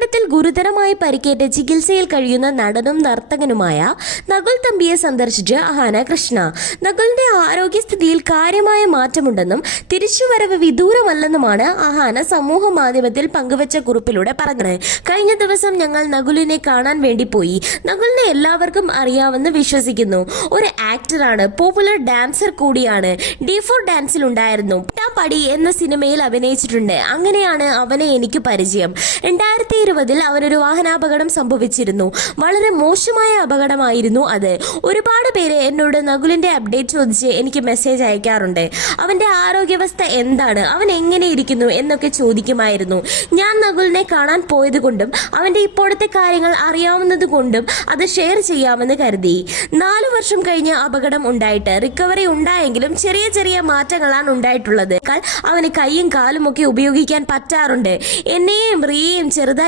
അപകടത്തിൽ ഗുരുതരമായി പരിക്കേറ്റ് ചികിത്സയിൽ കഴിയുന്ന നടനും നർത്തകനുമായ നകുൽ തമ്പിയെ സന്ദർശിച്ച് അഹാന കൃഷ്ണ. നകുലിന്റെ ആരോഗ്യസ്ഥിതിയിൽ കാര്യമായ മാറ്റമുണ്ടെന്നും തിരിച്ചുവരവ് വിദൂരമല്ലെന്നുമാണ് അഹാന സമൂഹ മാധ്യമത്തിൽ പങ്കുവച്ച കുറിപ്പിലൂടെ പറഞ്ഞത്. കഴിഞ്ഞ ദിവസം ഞങ്ങൾ നകുലിനെ കാണാൻ വേണ്ടി പോയി. നകുലിനെ എല്ലാവർക്കും അറിയാമെന്ന് വിശ്വസിക്കുന്നു. ഒരു ആക്ടറാണ്, പോപ്പുലർ ഡാൻസർ കൂടിയാണ്. D4 ഡാൻസിൽ ഉണ്ടായിരുന്നു. പടി എന്ന സിനിമയിൽ അഭിനയിച്ചിട്ടുണ്ട്. അങ്ങനെയാണ് അവനെ എനിക്ക് പരിചയം. 2020 അവനൊരു വാഹനാപകടം സംഭവിച്ചിരുന്നു. വളരെ മോശമായ അപകടമായിരുന്നു അത്. ഒരുപാട് പേര് എന്നോട് നകുലിന്റെ അപ്ഡേറ്റ് ചോദിച്ച് എനിക്ക് മെസ്സേജ് അയക്കാറുണ്ട്. അവന്റെ ആരോഗ്യാവസ്ഥ എന്താണ്, അവൻ എങ്ങനെ ഇരിക്കുന്നു എന്നൊക്കെ ചോദിക്കുമായിരുന്നു. ഞാൻ നകുലിനെ കാണാൻ പോയത് കൊണ്ടും അവന്റെ ഇപ്പോഴത്തെ കാര്യങ്ങൾ അറിയാവുന്നത് കൊണ്ടും അത് ഷെയർ ചെയ്യാമെന്ന് കരുതി. 4 വർഷം കഴിഞ്ഞ് അപകടം ഉണ്ടായിട്ട് റിക്കവറി ഉണ്ടായെങ്കിലും ചെറിയ ചെറിയ മാറ്റങ്ങളാണ് ഉണ്ടായിട്ടുള്ളത്. അവന് കൈയും കാലും ഒക്കെ ഉപയോഗിക്കാൻ പറ്റാറുണ്ട്. എന്നെയും റിയയും ചെറുതായി